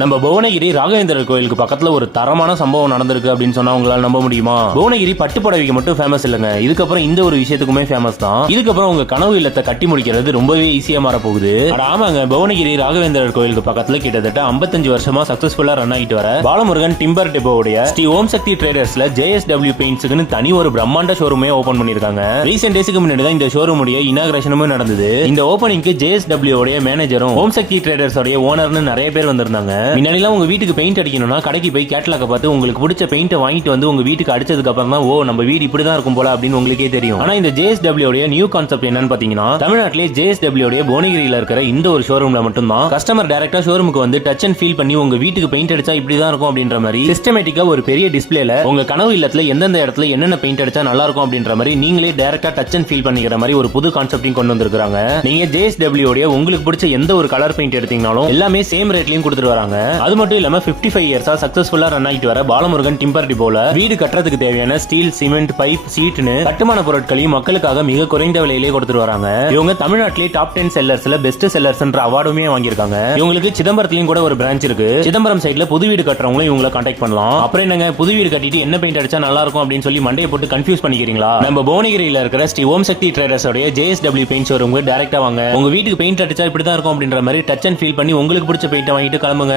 நம்ம புவனகிரி ராகவேந்திரர் கோயிலுக்கு பக்கத்துல ஒரு தரமான சம்பவம் நடந்திருக்கு அப்படின்னு சொன்னா உங்களால நம்ப முடியுமா? புவனகிரி பட்டு புடவைக்கு மட்டும் ஃபேமஸ் இல்லைங்க. இதுக்கப்புறம் இந்த ஒரு விஷயத்துக்குமே ஃபேமஸ் தான். இதுக்கப்புறம் உங்க கனவு இல்லத்தை கட்டி முடிக்கிறது ரொம்பவே ஈஸியா மாற போகுது ஆமாங்க புவனகிரி ராகவேந்திரர் கோயிலுக்கு பக்கத்துல கிட்டத்தட்ட 55 வருஷமா சக்சஸ்ஃபுல்லா ரன் ஆகிட்டு வர பாலமுருகன் டிம்பர் டிப்போடைய ஸ்ரீ ஓம் சக்தி ட்ரேடர்ஸ்ல ஜேஎஸ்டபிள்யூ பெயிண்ட்ஸ்க்குன்னு தனி ஒரு பிரம்மாண்ட ஷோரூமே ஓபன் பண்ணிருக்காங்க ரீசெண்ட் டேஸ்க்கு முன்னாடி தான் இந்த ஷோரூம் உடைய இனாகிரேஷனுமே நடந்தது. இந்த ஓபனிங்க்கு ஜேஎஸ்டபிள்யூ உடைய மேனேஜரும் ஓம் சக்தி ட்ரேடர்ஸ் உடைய ஓனர்னு நிறைய பேர் வந்திருந்தாங்க. முன்னாடிலாம் உங்க வீட்டுக்கு பெயிண்ட் அடிக்கணும்னா கடைக்கு போய் கேட்டலாக பார்த்து உங்களுக்கு பிடிச்ச பெயிண்ட்டை வாங்கிட்டு வந்து உங்க வீட்டுக்கு அடிச்சதுக்கு அப்புறம் தான் ஓ நம்ம வீடு இப்படிதான் இருக்கும் போல அப்படின்னு உங்களுக்கே தெரியும். ஆனா இந்த ஜேஎஸ்டபிள்யூ உடைய நியூ கான்செப்ட் என்னன்னு பாத்தீங்கன்னா தமிழ்நாட்டிலே ஜேஎஸ்டபிள்யூ உடைய புவனகிரியில இருக்கிற இந்த ஒரு ஷோரூம்ல மட்டும்தான் கஸ்டமர் டைரக்டா ஷோரூமுக்கு வந்து டச் அண்ட் ஃபீல் பண்ணி உங்க வீட்டுக்கு பெயிண்ட் அடிச்சா இப்படிதான் இருக்கும் அப்படின்ற மாதிரி சிஸ்டமேட்டிக்கா ஒரு பெரிய டிஸ்பிளேல உங்க கனவு இல்லத்துல எந்தெந்த இடத்துல என்னென்ன பெயிண்ட் அடிச்சா நல்லா இருக்கும் அப்படின்ற மாதிரி நீங்களே டைரக்டா டச் அண்ட் ஃபீல் பண்ணிக்கிற மாதிரி ஒரு புது கான்செப்டையும் கொண்டு வந்திருக்காங்க நீங்க ஜேஎஸ்டபிள்யூ உடைய உங்களுக்கு பிடிச்ச எந்த ஒரு கலர் பெயிண்ட் எடுத்தீங்கனாலும் எல்லாமே சேம் ரேட்லயும் கொடுத்துட்டு வராங்க. அது மட்டும் இல்லாம 55 ஃபைவ் இயர்ஸா சக்சஸ்ஃபுல்லா ரன் ஆகிட்டு வர பாலமுருகன் டிம்பர் டிபோல வீடு கட்டுறதுக்கு தேவையான ஸ்டீல் சிமெண்ட் பைப் சீட்னு கட்டுமான பொருட்களையும் மக்களுக்காக மிக குறைந்த விலையிலே கொடுத்துட்டு வராங்க. இவங்க தமிழ்நாட்டிலே டாப் டென் செல்லர்ஸ்ல பெஸ்ட் செல்லர்ஸ்ன்ற அவார்டுமே வாங்கியிருக்காங்க. இவங்களுக்கு சிதம்பரத்திலயும் கூட ஒரு பிரான்ச் இருக்கு. சிதம்பரம் சைட்ல புது வீடு கட்டுறவங்களும் இவங்களை கான்டாக்ட் பண்ணலாம். அப்புறம் என்னங்க புது வீடு கட்டிட்டு என்ன பெயிண்ட் அடிச்சா நல்லா இருக்கும் அப்படின்னு சொல்லி மண்டையை போட்டு கன்ஃபியூஸ் பண்ணிக்கிறீங்களா? நம்ம புவனகிரியில இருக்கிற ஸ்ரீ ஓம் சக்தி ட்ரேடர்ஸ் உடைய ஜேஎஸ்டபிள்யூ பெயிண்ட் ஷோரூம் டேரக்டா வாங்க. உங்க வீட்டுக்கு பெயிண்ட் அடிச்சா இப்படி தான் இருக்கும் அப்படின்ற மாதிரி டச் அண்ட் ஃபீல் பண்ணி உங்களுக்கு பிடிச்ச பெயிண்ட் வாங்கிட்டு கிளம்புங்க.